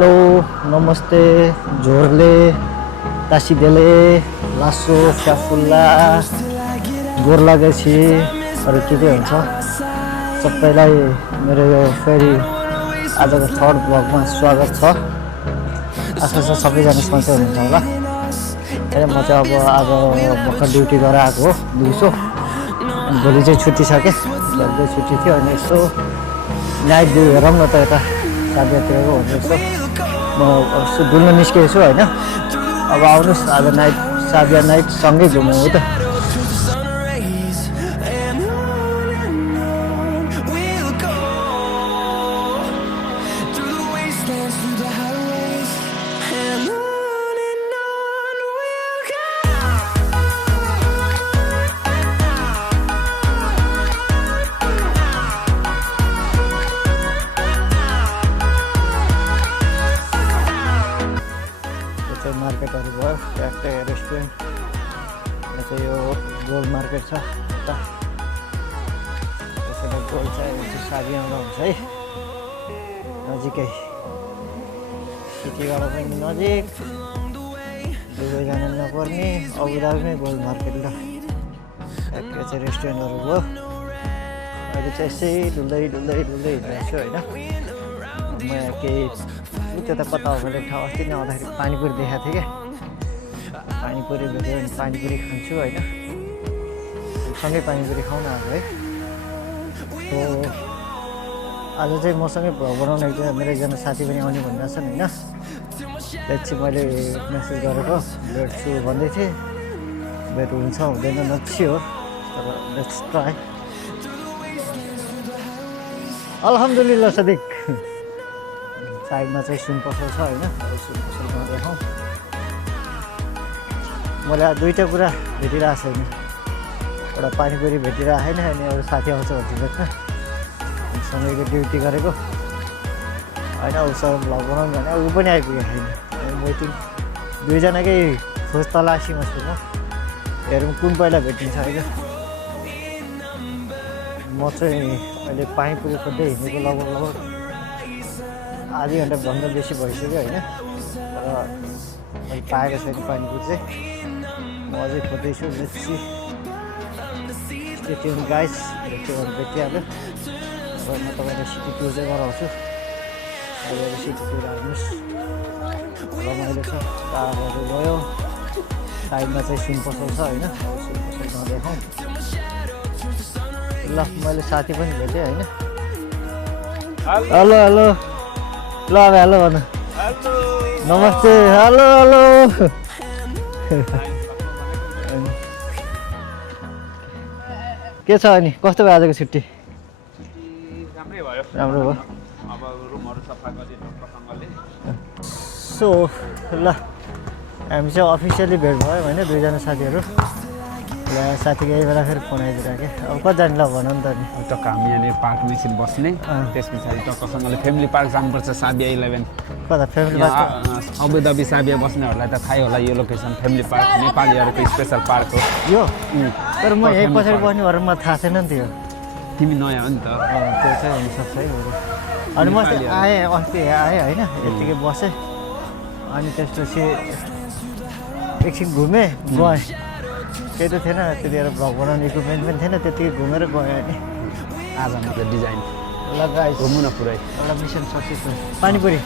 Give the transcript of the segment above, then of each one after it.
Hello नमस्ते झोरले तासिदेले लासो फ्याफुल्ला गोर लागेपछि अरू के हुन्छ सबैलाई मेरो यो फेरि आजको थर्ड ब्लगमा स्वागत छ। आशा छ सबैजना सन्चै हुनुहुन्छ होला। म चाहिँ अब आज भर्खर ड्युटी गरेर आएको हो दिउँसो। भोलि चाहिँ छुट्टी छ क्या, भोलि छुट्टी थियो अनि यसो नाइट भ्यू हेरौँ न त यता साबियातिरको भनेर यसो म यसो डुल्न निस्केको छु होइन। अब आउनुहोस् आज नाइट साबिया नाइट सँगै घुमौँ है त। मार्केटहरू भयो ट्याक्कै रेस्टुरेन्ट चाहिँ यो गोल्ड मार्केट छ त त्यसैले गोल्ड चाहिँ साबियामा हुन्छ है नजिकै सिटीबाट पनि नजिक दुबई जानु नपर्ने अबुधाबीमै गोल्ड मार्केट ल ट्याक्कै चाहिँ रेस्टुरेन्टहरू भयो। अहिले चाहिँ यसै ढुल्दै हिँड्दैछु होइन। म यहाँ केही त्यो त कता हो मैले ठाउँ अस्ति नै आउँदाखेरि पानीपुरी देखाएको थिएँ क्या, पानीपुरी भेट्यो भने पानीपुरी खान्छु होइन। सँगै पानीपुरी खाउँ न अब है। हो आज चाहिँ मसँगै भ्लग बनाउन मेरो एकजना साथी पनि आउने भनिरहेको छन् होइन। त्यसपछि मैले मेसेज गरेको भेट्छु भन्दै थिएँ, भेट हुन्छ हुँदैन नक्सी हो तर लेट्स ट्राई। अल्हम्दुलिल्लाह सदिक साइडमा चाहिँ सुन पसल छ होइन, सुन पसलमा देखाउँ। मलाई दुईवटा कुरा भेटिरहेको छैन, एउटा पानीपुरी भेटिरहेको छैन अनि अरू साथी आउँछ भन्छु देख्न सँगैको ड्युटी गरेको होइन। उसँग भ्लग बनाउनु भने ऊ पनि आइपुगेको छैन। वेटिङ दुईजनाकै खोज तलासीमा छु म, हेरौँ कुन पहिला भेटिन्छ होइन। म चाहिँ अहिले पानीपुरी खोज्दै हिँडेको लगभग आधी घन्टाभन्दा बेसी भइसक्यो होइन। तर मैले पाएको छैन पानीपुरी चाहिँ, म अझै खोज्दैछु। लेट्सी स्टे ट्युन गाइस, भेट्यो भने भेटिहाल्यो। अब म तपाईँलाई सिटी टुर चाहिँ गराउँछु। अहिले सिटी टुर हाल्नुहोस्, रमाइलो छ। कारहरू गयो, साइडमा चाहिँ सुन पसल छ होइन, सुन पसल नदेखाउँ ल। मैले साथी पनि भेटेँ होइन। हेलो हेलो ल अब हेलो भन। नमस्ते हेलो हेलो। के छ अनि कस्तो भयो आजको छुट्टी? राम्रो भयो। सो ल हामी चाहिँ अफिसियली भेट भयो होइन दुईजना साथीहरू। ल साथीको यही बेला फेरि फोन आइदिएर क्या। अब कति जाने ल भन नि त नि। टक्क हामी यहाँनिर पार्क एकछिन बस्ने, त्यस पछाडि टक्कसँगले फ्यामिली पार्क जानुपर्छ। साबिया 11 कता फ्यामिली पार्क? अबुधाबी साबिया बस्नेहरूलाई त थाहै होला यो लोकेसन फ्यामिली पार्क नेपालीहरूको स्पेसल पार्क हो यो। तर म यही पछाडि बस्ने भएर मलाई थाहा छैन नि त्यो। तिमी नयाँ हो नि त। त्यो चाहिँ हुनसक्छ है बरु। अनि म चाहिँ आएँ अस्ति आएँ होइन, यत्तिकै बसेँ अनि त्यसपछि एकछिन घुमेँ गएँ। केही त थिएन त्यतिखेर भ्लग बनाउने इक्विपमेन्ट पनि थिएन, त्यतिकै घुमेर गएँ अनि आज मात्र डिजाइन ल गाइस घुम्नु न पुरै। एउटा मिसन सक्सेसफुल। पानीपुरी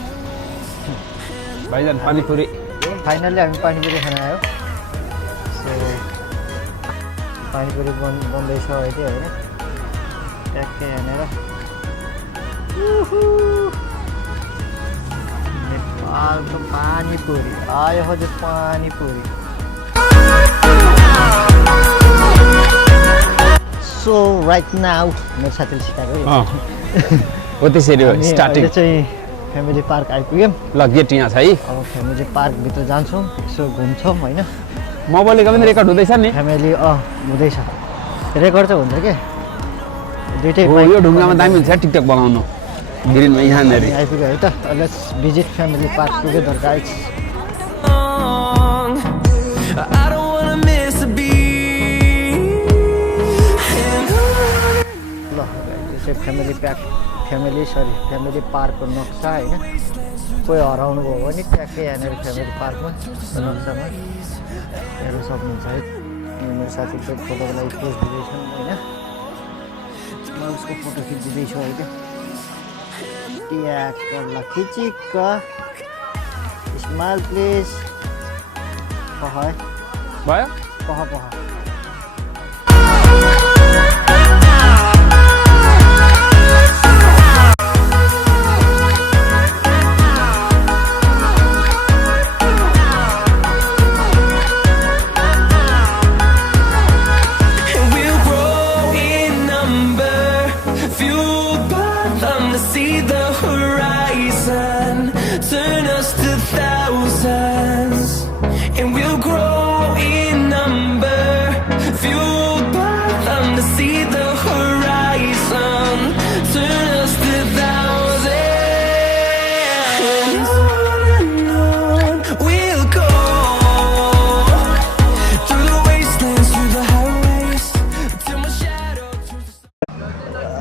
भाइजान पानीपुरी फाइनल्ली हामी पानीपुरी खान आयो। सो पानीपुरी बन्दैछ अहिले होइन ट्याक्कै यहाँनिर। नेपालको पानीपुरी आयो हजुर पानीपुरी। सो राइट नाउ मेरो साथीले सिकाएको हो त्यसरी हो स्टार्टिङ चाहिँ फ्यामिली पार्क आइपुग्यौँ। ल गेट यहाँ छ है। अब फ्यामिली पार्कभित्र जान्छौँ, यसो घुम्छौँ होइन। म बोलेको पनि रेकर्ड हुँदैछ नि। फ्यामिली हुँदैछ, रेकर्ड चाहिँ हुन्छ क्या दुइटै। यो ढुङ्गामा दामी हुन्छ टिकटक बनाउनु ग्रिनमा यहाँनिर आइपुग्यो है त। Let's visit family park together guys. ल यो चाहिँ फ्यामिली प्याक फ्यामिली पार्कको नक्सा होइन कोही हराउनु भयो भने ट्याक्कै यहाँनिर फ्यामिली पार्कमा नक्सामा हेर्न सक्नुहुन्छ है मेरो साथीको फोटोको लागि पोस्ट दिँदैछन् होइन म उसको फोटो खिचिदिँदैछु है क्या ट्याक खिचिक स्माइल प्लिज भयो पह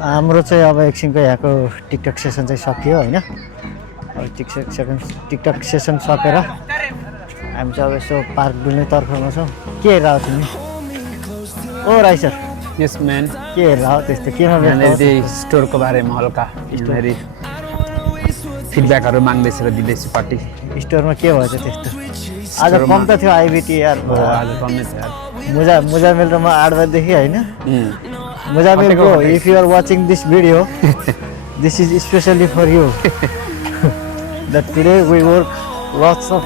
हाम्रो चाहिँ अब एकछिनको यहाँको टिकटक सेसन चाहिँ सकियो होइन अब टिकटक सेसन सकेर हामी चाहिँ अब यसो पार्क डुल्ने तर्फमा छौँ के हेरेर तिमी ओ राई सर यस म्यान के हेरेर हो त्यस्तो केमा त्यही स्टोरको बारेमा हल्का स्टोरी फिडब्याकहरू माग्दैछु र दिँदैछु पार्टी स्टोरमा के भएछ त्यस्तो आज कम त थियो आइबिटी यार आज कमै छ यार मुजामिल र म 8 बजेदेखि होइन Mujamil bro, if you are watching this video, this is especially for you. That today we work lots of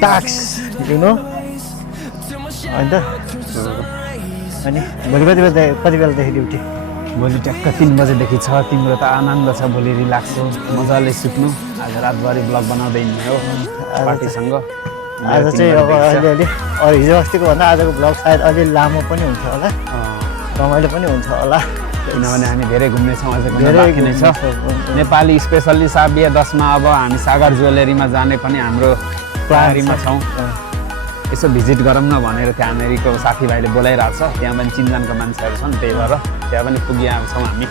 tasks, you know. And अनि भोलि कति बेलादेखि ड्युटी भोलि ट्याक्क 3 बजेदेखि छ तिम्रो त आनन्द छ भोलि रिल्याक्स हो मजाले सुत्नु आज रातभरि ब्लग बनाउँदै हिँड्ने हो पार्टीसँग आज चाहिँ अब अलिअलि हिजो अस्तिको भन्दा आजको ब्लग सायद अलि लामो पनि हुन्छ होला रमाइलो पनि हुन्छ होला किनभने हामी धेरै घुम्नेछौँ अझ घुम्न बाँकी नै छ नेपाली स्पेसल्ली साबिया 10 मा अब हामी सागर ज्वेलरीमा जाने पनि हाम्रो तयारीमा छौँ यसो भिजिट गरौँ न भनेर त्यहाँ अमेरिकाको साथीभाइले बोलाइरहेको छ त्यहाँ पनि चिनजानको मान्छेहरू छन् त्यही भएर त्यहाँ पनि पुगिआएको हामी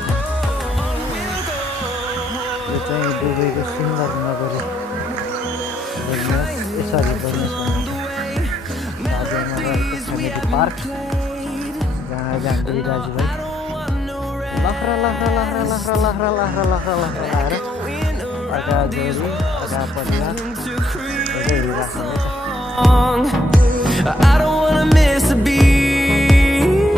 यो चाहिँ दुबईको सुन्दर नगरी यसरी बन्ने पार्क जहाँ जाँदै दाजुभाइ लखरा आएर अगा जोडी अगा परिवार I don't wanna miss a beat,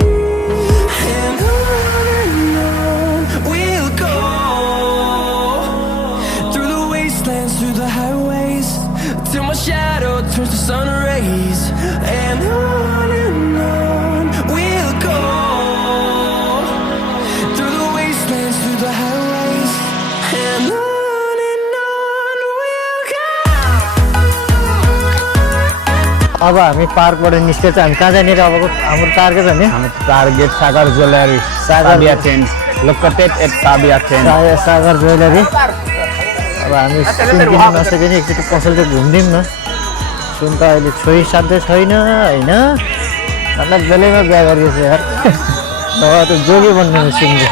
and on we'll go through the wastelands, through the highways, till my shadow turns to sun rays, and on we'll go through the wastelands, through the highways, and on we'll go. अब हामी पार्कबाट निस्केछ हामी कहाँ जाने अब हाम्रो target छ नि हाम्रो target Sagar jewellery Sabiya tent located at Sabiya tent Sagar jewellery अब हामी सुन किन्न नसके नि एकचोटि पसल चाहिँ घुमिदिउँ न सुन त अहिले छोई साध्य छैन होइन अन्त बेलैमा बिहा गरिएछ यार नभए त जोगी बन्ने सुनको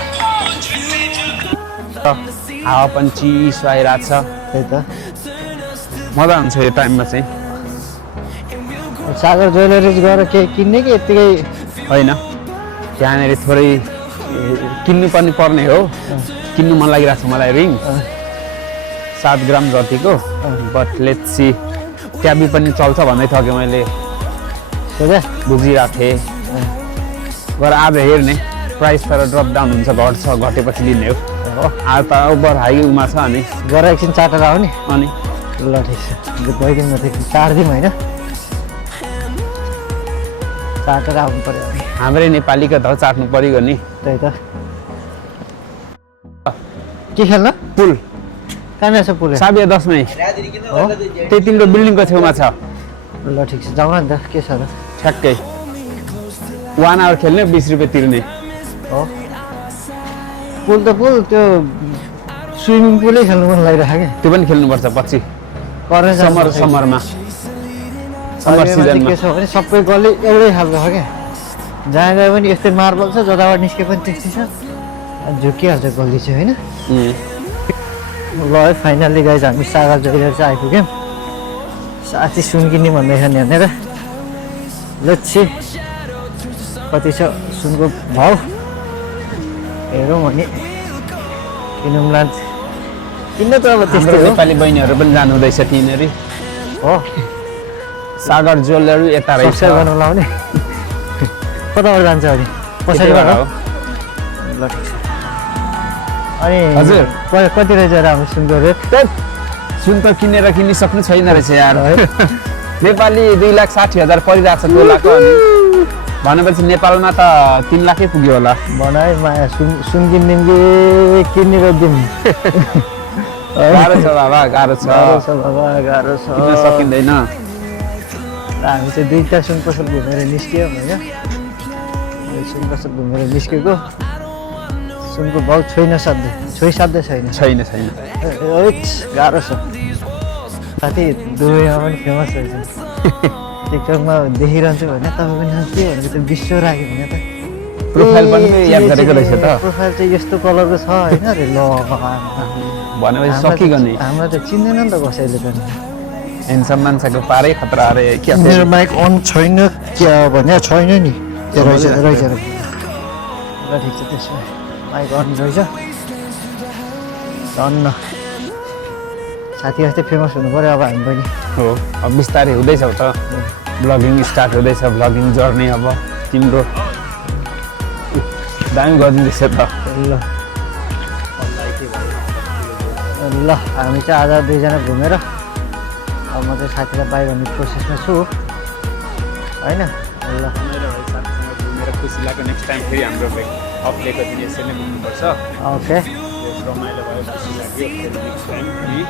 हावा पनि चिसो आइरहेको छ त्यही त मजा हुन्छ यो टाइममा चाहिँ सागर ज्वेलरिज गएर केही किन्ने कि यत्तिकै होइन त्यहाँनिर थोरै किन्नु पनि पर्ने हो किन्नु मन लागिरहेको छ मलाई रिङ 7 ग्राम जतिको बट लेट्स सी क्याबी पनि चल्छ भन्दै थियो कि मैले बुझिरहेको थिएँ गएर आज हेर्ने प्राइस तर ड्रप डाउन हुन्छ घट्छ घटेपछि लिने हो आज त ओभर हाईमा छ अनि गएर एकछिन चाटेर आऊ नि अनि ल ठिक छ गइदिउँ न त चार्दिउँ होइन चाटेर आउनु पर्यो हाम्रै नेपालीको त चाट्नु पऱ्यो नि त्यही त के खेल्न पुल कहाँनिर छ पुल साबिया 10 मै हो त्यही तिम्रो बिल्डिङको छेउमा छ ल ठिक छ जाउँ न त के छ र ठ्याक्कै 1 आवर खेल्ने 20 रुपियाँ तिर्ने हो पुल त पुल त्यो स्विमिङ पुलै खेल्नु मन लागिरहेको क्या त्यो पनि खेल्नुपर्छ पछि समरमा समर सिजनमा के छ भने सबै गली एउटै खालको छ क्या जहाँ गए पनि यस्तै मार्बल छ जताबाट निस्के पनि त्यस्तै छ झुकिहाल्छ गल्ली चाहिँ होइन ल है फाइनल्ली गाइज हामी सागर जोइलर चाहिँ आइपुग्यौँ साथी सुन किन्ने भन्दैछ नि हेर्ने र लच्छी कति छ सुनको भाउ हेरौँ भने किनौँ लान्छ किन्न त अब त्यस्तो हो नेपाली बहिनीहरू पनि जानु हुँदैछ तिनीहरू हो सागर ज्वेलरी यता रहेछ सब्सक्राइब गर्नु लाउने कताबाट जान्छ अनि पछाडिबाट हो ल ठिक छ अनि हजुर कति रहेछ र हाम्रो सुनको रेट सुन त किनेर किनिसक्नु छैन रहेछ यार नेपाली 2,60,000 परिरहेको छ तोलाको अनि भनेपछि नेपालमा त 3 लाखै पुग्यो होला भन है माया सुन किनिदिउँ कि किन्ने गरिदिउँ गाह्रो छ बाबा गाह्रो छ बाबा गाह्रो छ किन्न सकिँदैन हामी चाहिँ दुईवटा सुन पसल घुमेर निस्क्यौँ होइन सुन पसल घुमेर निस्केको सुनको भाउ छोइसाध्दै छैन गाह्रो छ साथी दुबईमा पनि फेमस रहेछ टिकटकमा देखिरहन्छु भने तपाईँको नाम के भनेको त विश्व राख्यो भने त प्रोफाइल पनि याद गरेको रहेछ त प्रोफाइल चाहिँ यस्तो कलरको छ होइन अरे ल भनेपछि सकिगयो नि हाम्रो त चिन्दैन नि त कसैले पनि हेन्डसम मान्छेको पारै खतरा अरे के मेरो माइक अन छैन क्या भने छैन नि त्यो रहेछ ल ठिक छ त्यसमा माइक अन रहेछ धन्न साथी जस्तै फेमस हुनु पऱ्यो अब हामी पनि हो अब बिस्तारै हुँदैछौ त ब्लगिङ स्टार्ट हुँदैछ ब्लगिङ जर्नी अब तिम्रो दामी गरिदिँदैछ त ल हामी चाहिँ आज दुईजना घुमेर अब म चाहिँ साथीलाई बाई भन्ने प्रोसेसमा छु होइन ल घुमेर खुसी लाग्यो नेक्स्ट टाइम फेरि हाम्रो अफलेको दिन यसरी नै घुम्नुपर्छ ओके रमाइलो भयो खुसी लाग्यो फेरि नेक्स्ट टाइम फेरि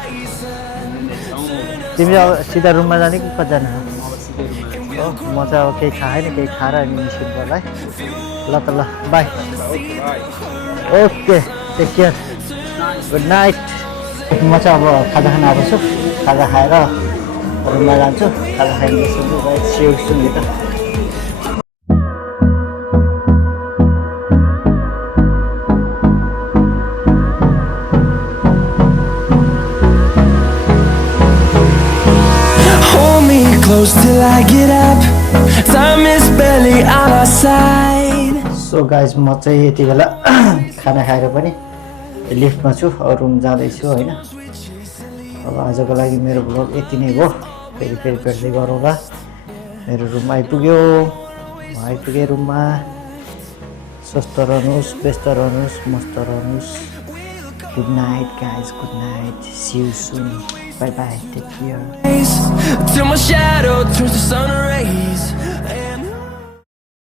तिमीले अब सिधा रुममा जाने कि कति जाने हो म चाहिँ अब केही खाएन केही खाएर अनि निस्किनु पर्ला है ल त ल bye okay take care good night म चाहिँ अब खाजा खान आएको छु खाजा खाएर रुममा जान्छु खाजा खाएर निस्किन्छु सिउ सुन्ने त Close till I get up. Time is barely on our side. So guys म चाहिँ यति बेला खाना खाएर पनि लिफ्टमा छु अब रुम जाँदैछु होइन अब आजको लागि मेरो भ्लग यति नै हो फेरि भेट्दै गरौँला मेरो रुम आइपुग्यो म आइपुगेँ रुममा स्वस्थ रहनुहोस् व्यस्त रहनुहोस् मस्त रहनुहोस् good night guys good night see you soon bye bye take care Till my shadow turns to sun rays.